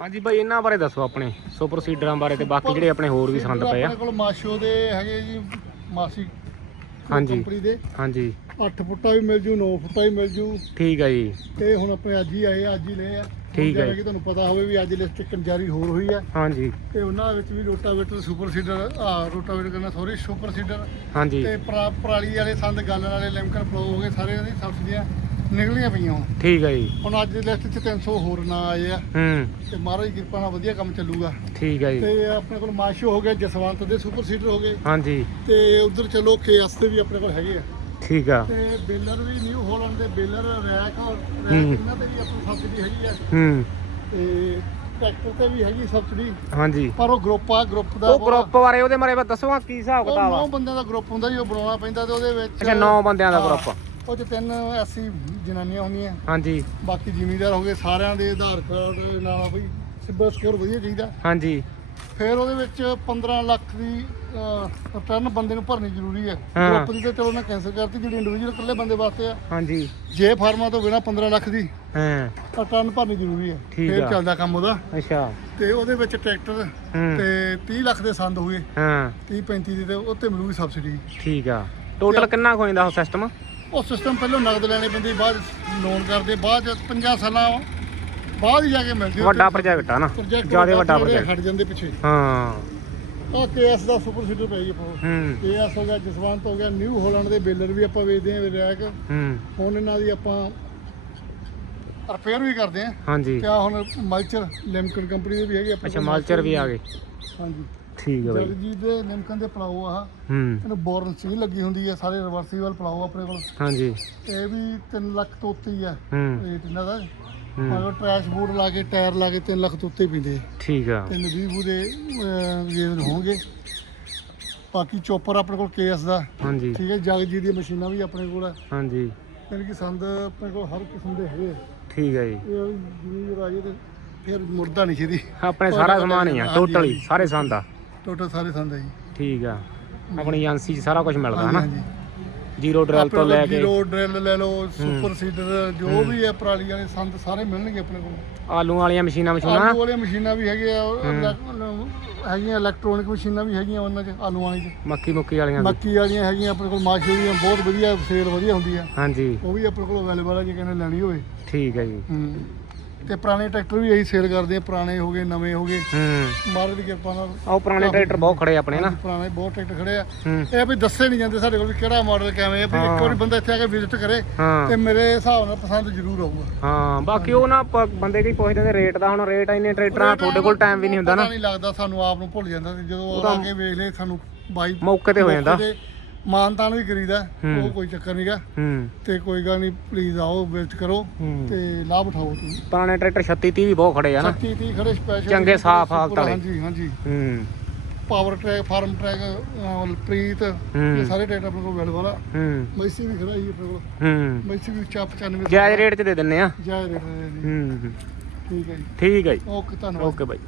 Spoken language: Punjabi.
ਹਾਂਜੀ ਬਾਈ ਇਹਨਾਂ ਬਾਰੇ ਦੱਸੋ ਆਪਣੇ ਸੁਪਰ ਸੀਡਰਾਂ ਬਾਰੇ ਤੇ ਬਾਕੀ ਜਿਹੜੇ ਆਪਣੇ ਹੋਰ ਵੀ ਸੰਦ ਪਏ ਆ। ਆਪਣੇ ਕੋਲ ਮਾਸ਼ੋ ਦੇ ਹੈਗੇ ਜੀ ਮਾਸੀ ਹਾਂਜੀ। ਕੰਪਨੀ ਦੇ। ਹਾਂਜੀ। 8 ਫੁੱਟਾ ਵੀ ਮਿਲ ਜੂ 9 ਫੁੱਟਾ ਵੀ ਮਿਲ ਜੂ। ਠੀਕ ਆ ਜੀ। ਤੇ ਹੁਣ ਆਪਣੇ ਅੱਜ ਹੀ ਆਏ ਆ, ਅੱਜ ਹੀ ਲਏ ਆ। ਠੀਕ ਹੈ ਜਿਵੇਂ ਕਿ ਤੁਹਾਨੂੰ ਪਤਾ ਹੋਵੇ ਵੀ ਅੱਜ ਲਿਸਟ ਇੱਕ ਜਾਰੀ ਹੋਰ ਹੋਈ ਆ। ਹਾਂਜੀ। ਤੇ ਉਹਨਾਂ ਵਿੱਚ ਵੀ ਰੋਟਾਵੇਟਰ ਸੁਪਰ ਸੀਡਰ ਆ ਰੋਟਾਵੇਟਰ ਕਰਨਾ ਸੌਰੀ ਸੁਪਰ ਸੀਡਰ ਹਾਂਜੀ। ਤੇ ਪਰਾ- ਪਰਾਲੀ ਵਾਲੇ ਸੰਦ ਗਾਲਣ ਵਾਲੇ ਲਿਮਕਨ ਪ੍ਰੋ ਹੋ ਗਏ ਸਾਰੇ ਦੀ ਸਬਸਿਡੀਆਂ। ਨਿਕਲੀਆਂ ਪਈਆਂ ਹੁਣ। ਠੀਕ ਆ ਜੀ। ਹੁਣ ਅੱਜ ਦੀ ਲਿਸਟ 'ਚ 300 ਹੋਰ ਨਾ ਆਏ ਆ। ਹੂੰ। ਤੇ ਮਹਾਰਾਜ ਦੀ ਕਿਰਪਾ ਨਾਲ ਵਧੀਆ ਕੰਮ ਚੱਲੂਗਾ। ਠੀਕ ਆ ਜੀ। ਤੇ ਆਪਣੇ ਕੋਲ ਮਾਸ਼ੋ ਹੋ ਗਿਆ ਜਸਵੰਤ ਦੇ ਸੁਪਰ ਸੀਡਰ ਹੋ ਗਏ। ਹਾਂਜੀ। ਤੇ ਉਧਰ ਚਲੋ ਕੇਐਸ ਦੇ ਵੀ ਆਪਣੇ ਕੋਲ ਹੈਗੇ ਆ। ਠੀਕ ਆ। ਤੇ ਬੇਲਰ ਵੀ ਨਿਊ ਹੋਲੈਂਡ ਦੇ ਬੇਲਰ ਰੈਕ ਔਰ ਹੂੰ। ਰੈਕ ਇਹਨਾਂ ਤੇ ਵੀ ਆਪਣੀ ਸਬਸਿਡੀ ਹੈਗੀ ਆ। ਹੂੰ। ਤੇ ਟਰੈਕਟਰ ਤੇ ਵੀ ਹੈਗੀ ਸਬਸਿਡੀ। ਹਾਂਜੀ। ਪਰ ਉਹ ਗਰੁੱਪ ਆ ਗਰੁੱਪ ਦਾ ਉਹ ਗਰੁੱਪ ਬਾਰੇ ਉਹਦੇ ਬਾਰੇ ਦੱਸੋ ਆ ਕੀ ਹਿਸਾਬ ਕਿਤਾਬ ਨੌ ਆ ਬੰਦਿਆਂ ਦਾ ਗਰੁੱਪ ਹੁੰਦਾ ਜੀ ਉਹ ਬਣਾਉਣਾ ਪੈਂਦਾ ਤੇ ਉਹਦੇ ਵਿੱਚ ਅੱਛਾ 9 ਬੰਦਿਆਂ ਦਾ ਹਾਂ, ਗਰੁੱਪ ਉਹ ਚ ਤਿੰਨ ਐਸੀ ਜਨਾਨੀਆਂ ਹੁੰਦੀਆਂ। ਹਾਂਜੀ। ਬਾਕੀ ਜ਼ਿਮੀਂਦਾਰ ਹੋ ਗਏ ਸਾਰਿਆਂ ਦੇ ਆਧਾਰ ਕਾਰਡ ਨਾਲ ਬਈ ਸਿਬਲ ਸਕੋਰ ਵਧੀਆ ਚਾਹੀਦਾ। ਹਾਂਜੀ। ਫਿਰ ਉਹਦੇ ਵਿੱਚ 15 ਲੱਖ ਦੀ ਰਿਟਰਨ ਬੰਦੇ ਨੂੰ ਭਰਨੀ ਜ਼ਰੂਰੀ ਹੈ। ਹਾਂ। ਗਰੁੱਪ ਦੀ ਤੇ ਚਲੋ ਨਾ ਕੈਂਸਲ ਕਰਤੀ ਜਿਹੜੀ ਇੰਡੀਵਿਜੂਅਲ ਇਕੱਲੇ ਬੰਦੇ ਵਾਸਤੇ ਆ। ਹਾਂਜੀ। ਜੇ ਫਾਰਮਾਂ ਤੋਂ ਬਿਨਾ 15 ਲੱਖ ਦੀ ਹਾਂ। ਰਿਟਰਨ ਭਰਨੀ ਜ਼ਰੂਰੀ ਹੈ। ਠੀਕ ਫਿਰ ਆ। ਚੱਲਦਾ ਕੰਮ ਉਹਦਾ। ਅੱਛਾ। ਤੇ ਉਹਦੇ ਵਿੱਚ ਟਰੈਕਟਰ ਹੂੰ। ਤੇ 30 ਲੱਖ ਦੇ ਸੰਦ ਹੋਏ। ਹਾਂ। 30 35 ਦੇ ਤੇ ਉੱਤੇ ਮਿਲੂਗੀ ਸਬਸਿਡੀ ਠੀਕ ਆ। ਟੋਟਲ ਕਿੰਨਾ ਕੁ ਹੋ ਜਾਂਦਾ ਉਹ ਸਿਸਟਮ ਉਹ ਸਿਸਟਮ ਪਹਿਲਾਂ ਨਗਦ ਲੈਣੇ ਪੈਂਦੇ ਬਾਅਦ ਲੋਨ ਕਰਦੇ ਬਾਅਦ 'ਚ 50 ਸਾਲਾਂ ਬਾਅਦ ਹੀ ਜਾ ਕੇ ਮਿਲਦੀ ਵੱਡਾ ਪ੍ਰੋਜੈਕਟ ਆ ਨਾ ਜ਼ਿਆਦਾ ਵੱਡਾ ਪ੍ਰੋਜੈਕਟ ਹਟ ਜਾਂਦੇ ਪਿੱਛੇ। ਹਾਂ। ਆ ਕੇਐਸ ਦਾ ਸੁਪਰ ਸੀਡਰ ਪੈ ਜੀ ਆਪਾਂ। ਹੂੰ। ਕੇਐਸ ਹੋ ਗਿਆ ਜਸਵੰਤ ਹੋ ਗਿਆ ਨਿਊ ਹਾਲੈਂਡ ਦੇ ਬੇਲਰ ਵੀ ਆਪਾਂ ਵੇਚਦੇ ਆਂ ਰੈਕ ਹੂੰ। ਹੁਣ ਇਹਨਾਂ ਦੀ ਆਪਾਂ ਰਿਪੇਅਰ ਵੀ ਕਰਦੇ ਆਂ ਹਾਂਜੀ। ਆਹ ਹੁਣ ਮਲਚਰ ਲਿਮਕਨ ਕੰਪਨੀ ਦੇ ਵੀ ਹੈਗੇ ਆਪਣੇ ਅੱਛਾ ਕੋਲ ਮਾਲਚਰ ਵੀ ਆ ਗਏ। ਹਾਂਜੀ। ਠੀਕ ਆ ਬਾਈ। ਜਗਜੀਤ ਦੇ ਲਿਮਕਨ ਦੇ ਪਲਾਓ ਆਹ। ਹੂੰ। ਇਹਨੂੰ ਬੋਰਨ ਸੀ ਲੱਗੀ ਹੁੰਦੀ ਹੈ ਸਾਰੇ ਰਿਵਰਸੀਬਲ ਪਲਾਓ ਆਪਣੇ ਕੋਲ। ਹਾਂਜੀ। ਇਹ ਵੀ 3 ਲੱਖ ਤੋਂ ਉੱਤੇ ਹੀ ਆ ਹੂੰ। ਰੇਟ ਇਹਨਾਂ ਦਾ। ਹੂੰ। ਮਗਰ ਟਰੈਸ਼ ਬੋਰਡ ਲਾ ਕੇ ਟਾਇਰ ਲਾ ਕੇ 3 ਲੱਖ ਤੋਂ ਉੱਤੇ ਪੀਂਦੇ ਠੀਕ ਆ। ਤਿੰਨ ਵੀਹ ਬੂ ਦੇ ਹੋਣਗੇ। ਬਾਕੀ ਚੋਪਰ ਆਪਣੇ ਕੋਲ ਕੇਐਸ ਦਾ। ਹਾਂਜੀ। ਠੀਕ ਹੈ ਜਗਜੀਤ ਦੀਆਂ ਮਸ਼ੀਨਾਂ ਵੀ ਆਪਣੇ ਕੋਲ ਹੈ ਹਾਂਜੀ। ਯਾਨੀ ਕਿ ਸੰਦ ਆਪਣੇ ਕੋਲ ਹਰ ਕਿਸਮ ਦੇ ਹੈਗੇ ਆ। ਠੀਕ ਆ ਜੀ। ਇਹ ਜਿਵੇਂ ਰਾਜੇ ਤੇ ਫਿਰ ਮੁਰਦਾ ਨਹੀਂ ਛੇਦੀ ਆਪਣੇ ਸਾਰਾ ਸਮਾਨ ਹੀ ਆ ਟੋਟਲ ਹੀ। ਸਾਰੇ ਸੰਦ ਆ। ਟੋਟਲ ਸਾਰੇ ਸੰਦ ਹੈ ਜੀ। ਠੀਕ ਆ। ਆਪਣੀ ਏਜੰਸੀ 'ਚ ਸਾਰਾ ਕੁਝ ਮਿਲਦਾ ਹਨਾ? ਹਾਂਜੀ। ਜ਼ੀਰੋ ਡਰੈਲ ਤੋਂ ਲੈ ਕੇ ਜੀਰੋ ਡਰਿਲ ਲੈ ਲਓ ਸੁਪਰ ਸੀਡਰ ਜੋ ਵੀ ਹੈ ਪਰਾਲੀ ਵਾਲੇ ਸੰਦ ਸਾਰੇ ਮਿਲਣਗੇ ਆਪਣੇ ਕੋਲ। ਆਲੂ ਵਾਲੀਆਂ ਮਸ਼ੀਨਾਂ ਮਸ਼ੂਨਾਂ? ਆਲੂ ਵਾਲੀਆਂ ਮਸ਼ੀਨਾਂ ਵੀ ਹੈਗੀਆਂ ਹੈਗੀਆਂ ਇਲੈਕਟ੍ਰੋਨਿਕ ਮਸ਼ੀਨਾਂ ਵੀ ਹੈਗੀਆਂ ਉਹਨਾਂ 'ਚ ਆਲੂ ਵਾਲੀ 'ਚ। ਮੱਕੀ ਮੁੱਕੀ ਵਾਲੀਆਂ ਵੀ। ਮੱਕੀ ਵਾਲੀਆਂ ਹੈਗੀਆਂ ਆਪਣੇ ਕੋਲ ਮਾਸ਼ੇ ਦੀਆਂ ਬਹੁਤ ਵਧੀਆ ਸੇਲ ਵਧੀਆ ਹੁੰਦੀ ਆ। ਹਾਂਜੀ। ਉਹ ਵੀ ਆਪਣੇ ਕੋਲ ਅਵੇਲੇਬਲ ਹੈ ਜੇ ਕਹਿੰਦੇ ਲੈਣੀ ਹੋਵੇ। ਠੀਕ ਹੈ ਜੀ। ਹੂੰ। ਤੇ ਪੁਰਾਣੇ ਟਰੈਕਟਰ ਵੀ ਇਹੀ ਸੇਲ ਕਰਦੇ ਆ ਪੁਰਾਣੇ ਹੋ ਗਏ ਨਵੇਂ ਹੋ ਗਏ। ਹੂੰ। ਮਹਾਰਾਜ ਦੀ ਕਿਰਪਾ ਨਾਲ ਆਹ ਪੁਰਾਣੇ ਟਰੈਕਟਰ ਬਹੁਤ ਖੜੇ ਆਪਣੇ ਨਾ। ਪੁਰਾਣੇ ਬਹੁਤ ਟਰੈਕਟਰ ਖੜੇ ਆ। ਇਹ ਵੀ ਦੱਸੇ ਨਹੀਂ ਜਾਂਦੇ ਸਾਡੇ ਕੋਲ ਵੀ ਕਿਹੜਾ ਮਾਡਲ ਕਿਵੇਂ ਆ ਵੀ ਇੱਕ ਵਾਰੀ ਬੰਦਾ ਇੱਥੇ ਆ ਕੇ ਵਿਜ਼ਿਟ ਕਰੇ ਤੇ ਮੇਰੇ ਹਿਸਾਬ ਨਾਲ ਪਸੰਦ ਜ਼ਰੂਰ ਆਊਗਾ। ਹਾਂ ਬਾਕੀ ਉਹ ਨਾ ਬੰਦੇ ਕਈ ਪੁੱਛਦੇ ਨੇ ਰੇਟ ਦਾ ਹੁਣ ਰੇਟ ਇੰਨੇ ਟਰੈਕਟਰਾਂ ਤੁਹਾਡੇ ਕੋਲ ਟਾਈਮ ਵੀ ਨਹੀਂ ਹੁੰਦਾ ਨਾ। ਨਹੀਂ ਲੱਗਦਾ ਸਾਨੂੰ ਆਪ ਨੂੰ ਭੁੱਲ ਜਾਂਦਾ ਜਦੋਂ ਆ ਕੇ ਵੇਖ ਲਏ ਸਾਨੂੰ ਬਾਈ ਮੌਕੇ ਤੇ ਹੋ ਜਾਂਦਾ। ਮਾਨਤਾਨ ਵੀ ਕਰੀਦਾ ਹੂੰ। ਉਹ ਕੋਈ ਚੱਕਰ ਨਹੀਂਗਾ ਹੂੰ। ਤੇ ਕੋਈ ਗੱਲ ਨਹੀਂ ਪਲੀਜ਼ ਆਓ ਵਿਜ਼ਿਟ ਕਰੋ ਹੂੰ। ਤੇ ਲਾਭ ਉਠਾਓ ਤੁਸੀਂ। ਪੁਰਾਣੇ ਟਰੈਕਟਰ 36 30 ਵੀ ਬਹੁਤ ਖੜੇ ਆ ਨਾ। 36 30 ਖੜੇ ਸਪੈਸ਼ਲ ਚੰਗੇ ਸਾਫ਼ ਹਾਲਤ ਵਾਲੇ। ਹਾਂਜੀ ਹਾਂਜੀ। ਹੂੰ। Power track farm track Preet ਇਹ ਹੂੰ। ਸਾਰੇ ਟਰੈਕਟਰ ਆਪਣੇ ਕੋਲ ਅਵੇਲੇਬਲ ਆ। ਹੂੰ। ਮੈਸੀ ਵੀ ਖੜਾ ਜੀ ਆਪਣੇ ਕੋਲ। ਹੂੰ। ਮੈਸੀ ਵੀ ਚਾ 95 ਜਾਇਜ਼ ਰੇਟ 'ਚ ਦੇ ਦਿੰਨੇ ਆ। ਜਾਇਜ਼ ਰੇਟ ਦੇ ਹੂੰ। ਠੀਕ ਹੈ ਜੀ। ਠੀਕ ਹੈ ਜੀ। ਓਕੇ ਧੰਨਵਾਦ। Okay bye.